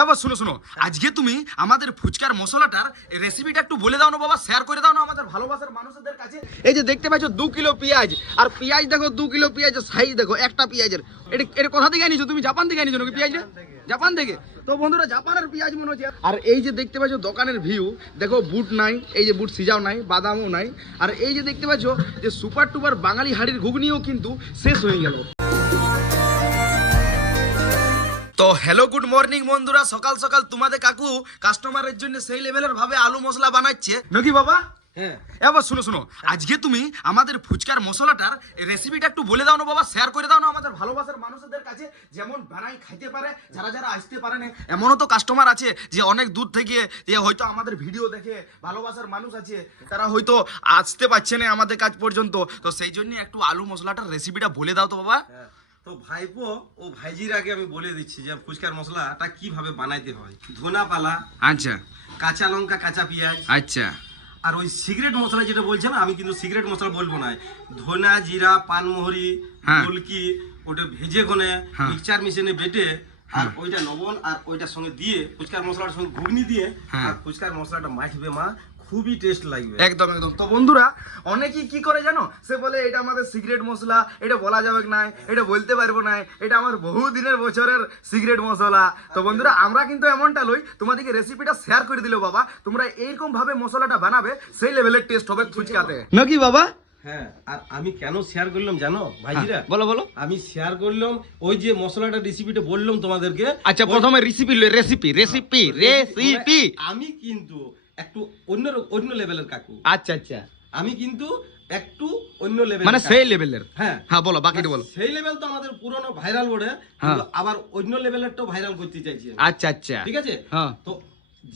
এবার শুনো শুনো, আজকে তুমি আমাদের ফুচকার মশলাটার রেসিপিটা একটু বলে দাও না বাবা, শেয়ার করে দাও না আমাদের ভালোবাসার মানুষদের কাছে। এই যে দেখতে পাচ্ছ 2 কিলো পেঁয়াজ, আর পেঁয়াজ দেখো 2 কিলো পেঁয়াজের সাইজ দেখো, একটা পেঁয়াজের এটা কোথা থেকে আনিছো তুমি? জাপান থেকে আনিছো নাকি পেঁয়াজটা? জাপান থেকে। তো বন্ধুরা জাপানের পেঁয়াজ মনে হচ্ছে। আর এই যে দেখতে পাচ্ছ দোকানের ভিউ দেখো, বুট নাই, এই যে বুট সিজাও নাই, বাদামও নাই। আর এই যে দেখতে পাচ্ছ যে সুপার টুপার বাঙালি হাড়ির ঘুগনিও কিন্তু শেষ হয়ে গেল। তো হ্যালো গুড মর্নিং বন্ধুরা, সকাল সকাল তোমাদের কাকু কাস্টমারের জন্য সেই লেভেলের ভাবে আলু মশলা বানাচ্ছে নাকি বাবা? হ্যাঁ। এবার শুনো শুনো, আজকে তুমি আমাদের ফুচকার মশলাটার রেসিপিটা একটু বলে দাও না বাবা, শেয়ার করে দাও না আমাদের ভালোবাসার মানুষদের কাছে, যেমন বানাই খাইতে পারে, যারা যারা আসতে পারে না। এমনও তো কাস্টমার আছে যে অনেক দূর থেকে, যে হয়তো আমাদের ভিডিও দেখে ভালোবাসার মানুষ আছে, তারা হয়তো আসতে পারছে না আমাদের কাছ পর্যন্ত। তো সেই জন্য একটু আলু মশলাটার রেসিপিটা বলে দাও তো বাবা। তো ভাইপো ও ভাইজির আগে আমি বলে দিচ্ছি যে ফুচকার মশলাটা কিভাবে বানাইতে হয়। ধনা পালা, আচ্ছা কাঁচা লঙ্কা, কাঁচা পেঁয়াজ, আচ্ছা। আর ওই সিগারেট মশলা যেটা বলছে না, আমি কিন্তু সিগারেট মশলা বলবো না। ধনা, জিরা, পানমোহরি, গোলকি, ওটা ভেজে কোনে মিক্সচার মেশিনে বেটে, আর ওইটা লবণ আর ওইটার সঙ্গে দিয়ে ফুচকার মশলার সঙ্গে ঘুগনি দিয়ে, আর ফুচকার মশলাটা মাখবে মা, খুবই টেস্ট লাগবে। একদম একদম। তো বন্ধুরা অনেকেই কি করে জানো, সে বলে এটা আমাদের সিগারেট মশলা, এটা বলা যাবে না, এটা বলতে পারবো না, এটা আমার বহু দিনের বছরের সিগারেট মশলা। তো বন্ধুরা আমরা কিন্তু এমনটা লই, তোমাদেরকে রেসিপিটা শেয়ার করে দিলো বাবা, তোমরা এইরকম ভাবে মশলাটা বানাবে, সেই লেভেলের টেস্ট হবে ফুচকাতে নাকি বাবা? হ্যাঁ। আর আমি কেন শেয়ার করলাম জানো ভাইজিরা? বলো বলো। আমি শেয়ার করলাম ওই যে মশলাটা রেসিপিটা বললাম তোমাদেরকে। আচ্ছা প্রথমে রেসিপি আমি কিন্তু একটু অন্য লেভেলের কাকু। আচ্ছা আচ্ছা। আমি কিন্তু একটু অন্য লেভেল, মানে সেই লেভেলের। হ্যাঁ হ্যাঁ বলো, বাকিটা বলো। সেই লেভেল তো আমাদের পুরনো ভাইরাল বলে, আবার অন্য লেভেলেরটাও ভাইরাল করতে চাইছি। আচ্ছা আচ্ছা ঠিক আছে। হ্যাঁ। তো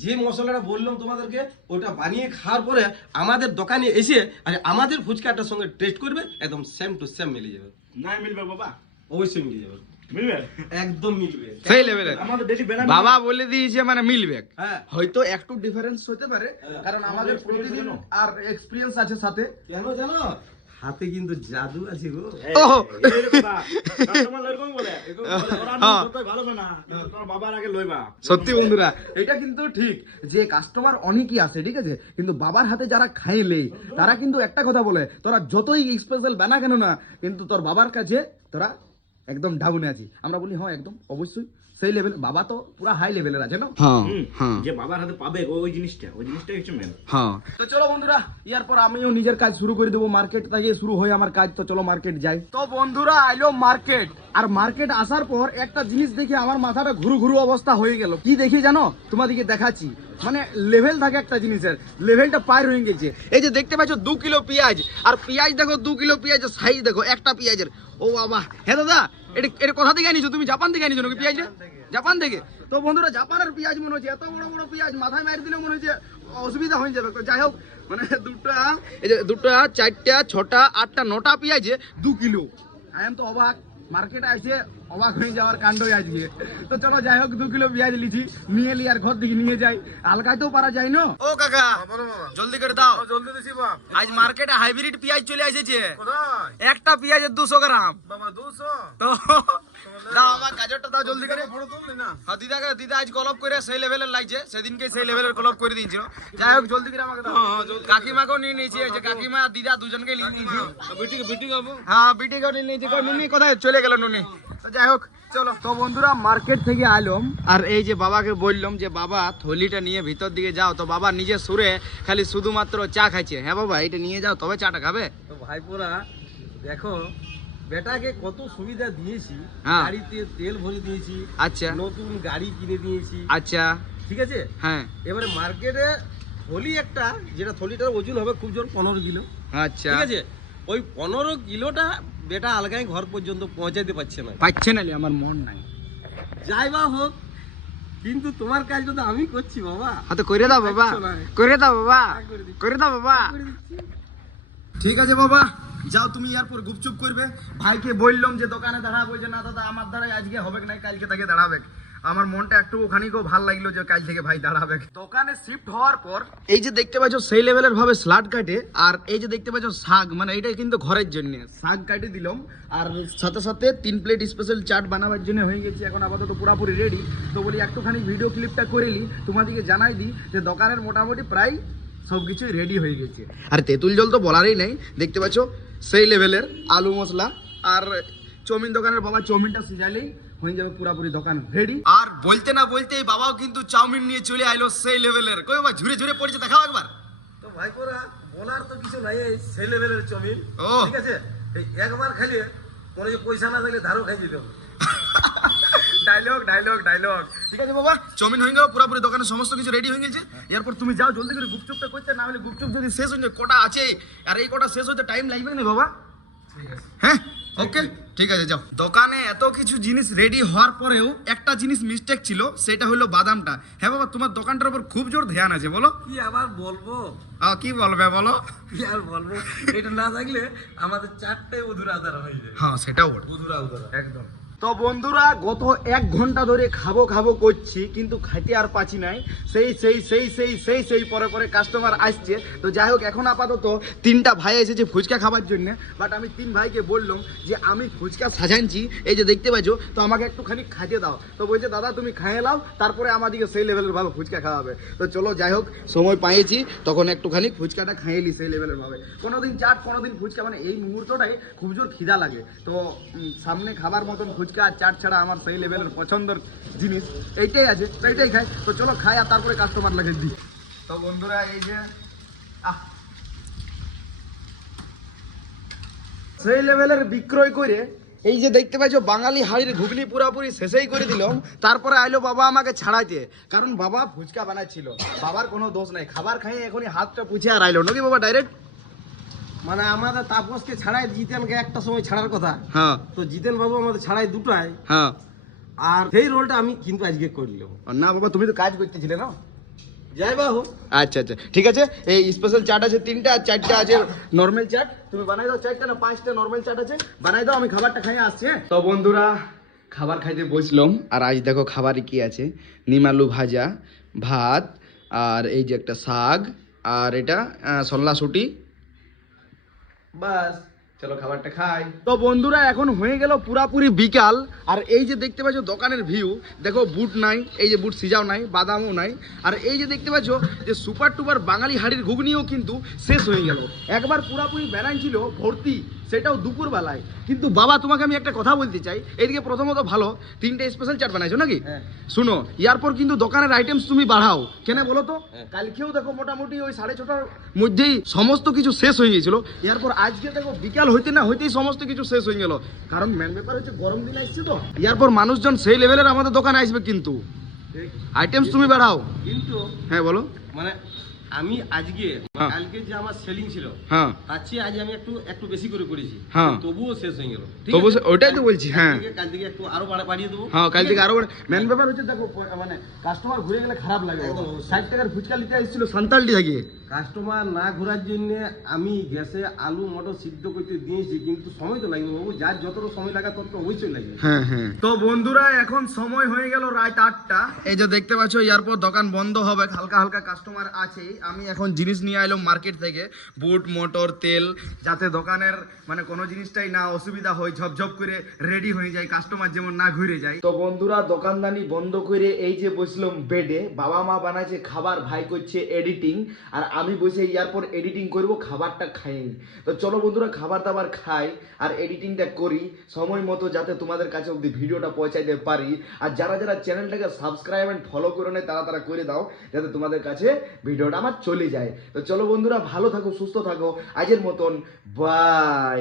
যে মশলাটা বললাম তোমাদেরকে, ওটা বানিয়ে খাওয়ার পরে আমাদের দোকানে এসে আর আমাদের ফুচকাটার সঙ্গে টেস্ট করবে, একদম সেম টু সেম মিলে যাবে। না মিলবে বাবা, অবশ্যই মিলে যাবে, মিলবে, একদম মিলবে, সেই লেভেলের। আমাদের ডেলি বানানো বাবা বলে দিয়েছে মানে মিলবে। হ্যাঁ। হয়তো একটু ডিফারেন্স হতে পারে, কারণ আমাদের প্রতিদিন আর এক্সপেরিয়েন্স আছে সাথে। কেন জানো? হাতে কিন্তু জাদু আছে গো। ওহো। এই রে বাবা, কাস্টমার এরকম বলে, এরকম বলে, ওরা না যতই ভালো না, তোর বাবার আগে লইবা। সত্যি বন্ধুরা এটা কিন্তু ঠিক, যে কাস্টমার অনেকই আসে, ঠিক আছে, কিন্তু বাবার হাতে যারা খাইলে তারা কিন্তু একটা কথা বলে, তোরা যতই স্পেশাল বানা কেন না, কিন্তু তোর বাবার কাছে তোরা একদম ডাউনে আছি। আমরা বলি হ্যাঁ একদম অবশ্যই সেই লেভেল, বাবা তো পুরো হাই লেভেলের আছে না। যে বাবার হাতে পাবে ওই জিনিসটাই হচ্ছে মেন। হ্যাঁ। তো চলো বন্ধুরা, এরপর আমিও নিজের কাজ শুরু করে দেবো, মার্কেট থেকে শুরু হয় আমার কাজ। তো চলো মার্কেট যাই। তো বন্ধুরা আইলো মার্কেট, আর মার্কেট আসার পর একটা জিনিস দেখে আমার মাথাটা ঘুরু ঘুরু অবস্থা হয়ে গেল। কি দেখি জানো, তোমাদেরকে দেখাচ্ছি। মানে লেভেল থাকে একটা জিনিসের, লেভেলটা পার হয়ে গেছে। এই যে দেখতে পাচ্ছ 2 কিলো পেঁয়াজ, আর পেঁয়াজ দেখো 2 কিলো পেঁয়াজের সাইজ দেখো, একটা পেঁয়াজের। ও বাবা, হ্যাঁ দাদা এটা কোথা থেকে আনিছো তুমি? জাপান থেকে আনিছো নাকি পেঁয়াজটা? জাপান থেকে। তো বন্ধুরা জাপানের পেঁয়াজ মনে হচ্ছে, এত বড় বড় পেঁয়াজ মাথায় মারি দিলে মনে হচ্ছে অসুবিধা হয়ে যাবে। তো যাই হোক, মানে এই যে দুটা, চারটা, ছটা, আটটা, 9টা পেঁয়াজে 2 কিলো। আমি তো অবাক, মার্কেটে এসে অবাক হয়ে যাওয়ার কাণ্ডই আজকে। তো চলো যাই হোক, 2 কিলো পেঁয়াজ লিছি, নিয়ে লি আর ঘর দিকে নিয়ে যাই, হালকাইতেও পারা যায় না। ও কাকা জলদি করে দাও। জলদি দিছি বাপ। আজ মার্কেটে হাইব্রিড পেঁয়াজ চলে এসেছে, কোথায় একটা পেঁয়াজের 200 গ্রাম। বাবা 200? তো দাও আমার গাজরটা দাও জলদি করে। ফটো তুললি না? হ্যাঁ দিদা আজ কলপ করে সেই লেভেলের লাগছে, সেদিনকে সেই লেভেলের কলপ করে দিয়েছিল। যাই হোক জলদি করে আমাকে দাও। কাকিমাকেও নিয়ে নিয়েছি, এই যে কাকিমা দিদা দুজনকে নিয়ে নিয়েছি। বিটি গাবো। হ্যাঁ বিটিকেও নিয়ে নিয়েছি। কই নুনি কোথায় চলে গেল নুনি? তো যাই হোক চলো। তো বন্ধুরা মার্কেট থেকে আইলাম, আর এই যে বাবাকে বললাম যে বাবা থলিটা নিয়ে ভিতর দিকে যাও। তো বাবা নিজের সুরে খালি শুধুমাত্র চা খাইছে। হ্যাঁ বাবা এটা নিয়ে যাও, তবে চাটা খাবে। তো ভাইপোরা দেখো, বেটাকে কত সুবিধা দিয়েছি, হ্যাঁ। গাড়িতে তেল ভরে দিয়েছি, আচ্ছা নতুন গাড়ি কিনে দিয়েছি। আচ্ছা ঠিক আছে। হ্যাঁ এবারে মার্কেটে থলি একটা, যেটা থলিটার ওজন হবে খুব জোর 15 কিলো। আচ্ছা ঠিক আছে। ওই 15 কিলোটা বেটা আলগাই ঘর পর্যন্ত পৌঁছাইতে পারছে না। পাচ্ছে না, আমার মন নাই। যাই বা হোক, কিন্তু তোমার কাজটা তো আমি করছি বাবা। তো করে দাও বাবা, করে দাও বাবা, করে দাও বাবা। ঠিক আছে বাবা, যাও তুমি এরপর গুপচুপ করবে। ভাইকে বললাম যে দোকানে দাঁড়াবো, যে না দাদা আমার দ্বারাই আজকে হবে না, কালকে থেকে দাঁড়াবে। আমার মনটা একটু ওখানেও ভালো লাগলো যে কাল থেকে ভাই দাঁড়াবে। দোকানে শিফট হওয়ার পর এই যে দেখতে পাচ্ছ সেই লেভেলের ভাবে স্লাড কাটে, আর এই যে দেখতে পাচ্ছ শাক, মানে এটা কিন্তু ঘরের জন্য শাক কাটে দিলাম, আর সাথে সাথে 3 প্লেট স্পেশাল চাট বানাবার জন্য হয়ে গেছে এখন আপাতত পুরোপুরি রেডি। তো বলি একটুখানি ভিডিও ক্লিপটা করে নিই, তোমাদেরকে জানাই দিই যে দোকানের মোটামুটি প্রায় সব কিছুই রেডি হয়ে গেছে। আর তেঁতুল জল তো বলারই নেই, দেখতে পাচ্ছ সেই লেভেলের আলু মশলা, আর চাউমিন দোকানের বাবা চাউমিনটা সিজাইলেই হয়ে যাবে পুরাপুরি দোকান রেডি। আর বলতে না বলতেই বাবাও কিন্তু চাউমিন নিয়ে চলে আইলো সেই লেভেলের, কই বাবা ঝুরে ঝুরে পড়েছে, দেখাও একবার। তো ভাইপোরা বলার তো কিছু নাই, এই সেই লেভেলের চাউমিন, ও ঠিক আছে? এই একবার খাইলে মনে যে পয়সা না থাকলে ধারও খাই যেতে হবে। Dialogue dialogue dialogue. ঠিক আছে বাবা, চাউমিন হয়ে গেল, পুরোপুরি দোকানে সমস্ত কিছু রেডি হয়ে গেছে। এরপর তুমি যাও জলদি করে গুপচুপটা করতে, না হলে গুপচুপ যদি শেষ হয়ে যায়, কটা আছে আর এই কটা শেষ হতে টাইম লাগবে না বাবা। হ্যাঁ ওকে ঠিক আছে যাও। দোকানে এত কিছু জিনিস রেডি হওয়ার পরেও একটা জিনিস মিস্টেক ছিল, সেটা হলো বাদামটা। হ্যাঁ বাবা, তোমার দোকানটার উপর খুব জোর ধ্যান আছে, বলো কি আবার বলবো, কি বলবে বলো। কি আর বলবো, এটা না থাকলে আমাদের চারটায় অধুরা আধারা হয়ে যায়। হ্যাঁ সেটাও বটে। অধুরা আধারা একদম। তো বন্ধুরা গত 1 ঘন্টা ধরে খাবো খাবো করছি, কিন্তু খাইতে আর পাচ্ছি নাই। সেই সেই সেই সেই সেই সেই পরে পরে কাস্টমার আসছে। তো যাই হোক, এখন আপাতত 3টা ভাই এসেছে ফুচকা খাবার জন্য। বাট আমি 3 ভাইকে বললাম যে আমি ফুচকা সাজানছি, এই যে দেখতে পাচ্ছ, তো আমাকে একটুখানি খাইতে দাও। তো বলছে দাদা তুমি খাইয়ে নাও, তারপরে আমাদেরকে সেই লেভেলের ভাবে ফুচকা খাওয়াবে। তো চলো যাই হোক, সময় পাইছি তখন একটুখানি ফুচকাটা খাইয়েলি সেই লেভেলের ভাবে। কোনোদিন চাট কোনোদিন ফুচকা, মানে এই মুহূর্তটাই খুব জোর খিদা লাগে। তো সামনে খাবার মতন ফুচকা আর চাট ছাড়া আমার সেই লেভেলের পছন্দের জিনিস এইটাই আছে, তো এইটাই খাই। তো চলো খাই আর তারপরে কাস্টমার লাগে দিই। তো বন্ধুরা এই যে সেই লেভেলের বিক্রয় করে এই যে দেখতে পাচ্ছ বাঙালি হাড়ির ঘুগনি পুরাপুরি শেষেই করে দিলাম। তারপরে আইলো বাবা আমাকে ছাড়াইতে, কারণ বাবা ফুচকা বানাচ্ছিল, বাবার কোনো দোষ নাই। খাবার খাইয়ে এখনই হাতটা পুছে আর আইলো নাকি বাবা ডাইরেক্ট। মানে আমাদের তাপসকে ছাড়াই জিতেনকে একটা সময় ছাড়ার কথা, হ্যাঁ তো জিতেন বাবু আমাদের ছাড়াই দুটায়, হ্যাঁ। আর সেই রোলটা আমি কিন্তু আজকে করলাম। না বাবা তুমি তো কাজ করতেছিলে না। যাই বাবু, আচ্ছা আচ্ছা ঠিক আছে। এই স্পেশাল চাট আছে 3টা আর 4টা আছে নর্মাল চাট। তুমি বানাই দাও 4টা না 5টা নর্মাল চাট আছে, বানাই দাও, আমি খাবারটা খাইয়ে আসছি। তো বন্ধুরা খাবার খাইতে বসলাম, আর আজ দেখো খাবারে কি আছে, নিমালু ভাজা, ভাত, আর এই যে একটা শাক, আর এটা সল্লা সুটি, বাস। চলো খাবারটা খাই। তো বন্ধুরা এখন হয়ে গেল পুরাপুরি বিকাল, আর এই যে দেখতে পাচ্ছ দোকানের ভিউ দেখো, বুট নাই, এই যে বুট সিজাও নাই, বাদামও নাই, আর এই যে দেখতে পাচ্ছ যে সুপার টুপার বাঙালি হাড়ির ঘুগনিও কিন্তু শেষ হয়ে গেল। একবার পুরাপুরি ব্যানান ছিল ভর্তি, সেটাও দুপুর বেলায়। কিন্তু বাবা তোমাকে আমি একটা কথা বলতে চাই, এইদিকে প্রথমত ভালো 3টে স্পেশাল চাট বানাইছো নাকি, শুনো ইয়ারপর কিন্তু দোকানের আইটেমস তুমি বাড়াও, কেন বলো তো? কালকেও দেখো মোটামুটি ওই 6:30টার মধ্যেই সমস্ত কিছু শেষ হয়ে গেছিল, এরপর আজকে দেখো বিকাল হইতে না হইতেই সমস্ত কিছু শেষ হয়ে গেল। কারণ মেন ব্যাপার হচ্ছে গরম দিন আসছে, তো এরপর মানুষজন সেই লেভেলের আমাদের দোকানে আসবে, কিন্তু আইটেমস তুমি বাড়াও। কিন্তু হ্যাঁ বলো। মানে আমি আজকে হ্যাঁ। কালকে যে আমার সেলিং ছিল হ্যাঁ তার চেয়ে আজ আমি একটু বেশি করে করেছি, হ্যাঁ। তবুও শেষ হয়ে গেল। তবু ওইটাই তো বলছি। হ্যাঁ কাল থেকে একটু আরো বাড়িয়ে দেবো। হ্যাঁ কাল থেকে আরো মেন ব্যাপার হচ্ছে দেখো, মানে কাস্টমার ঘুরে গেলে খারাপ লাগে। 60 টাকার ফুচকা নিতে এসেছিল সান্তালটি থেকে, কাস্টমার না ঘোরার জন্য আমি গ্যাসে আলু মটর সিদ্ধ করতে দিয়েছি, কিন্তু সময় তো লাগবে বাবু, যার যতটা সময় লাগে তত অবশ্যই লাগবে। হ্যাঁ হ্যাঁ। তো বন্ধুরা এখন সময় হয়ে গেল রাত 8টা, এই যে দেখতে পাচ্ছ এরপর দোকান বন্ধ হবে, হালকা হালকা কাস্টমার আছে। আমি এখন জিনিস নিয়ে আইলাম মার্কেট থেকে, বুট মোটর তেল, যাতে দোকানের মানে কোনো জিনিসটাই না অসুবিধা হয়, ঝপঝপ করে রেডি হয়ে যায়, কাস্টমার যেমন না ঘুরে যায়। তো বন্ধুরা দোকানদানি বন্ধ করে এই যে বসলাম বেডে, বাবা মা বানাচ্ছে খাবার, ভাই করছে এডিটিং, আর আমি বসে এরপর এডিটিং করব, খাবারটা খাই। তো চলো বন্ধুরা খাবার দাবার খাই আর এডিটিংটা করি সময় মতো, যাতে তোমাদের কাছে অব্দি ভিডিওটা পৌঁছাইতে পারি। আর যারা যারা চ্যানেলটাকে সাবস্ক্রাইব এন্ড ফলো করে নেয় তারা তারা করে দাও, যাতে তোমাদের কাছে ভিডিওটা আমার চলে যায়। তো চলো বন্ধুরা ভালো থাকো, সুস্থ থাকো, আজের মতন বাই।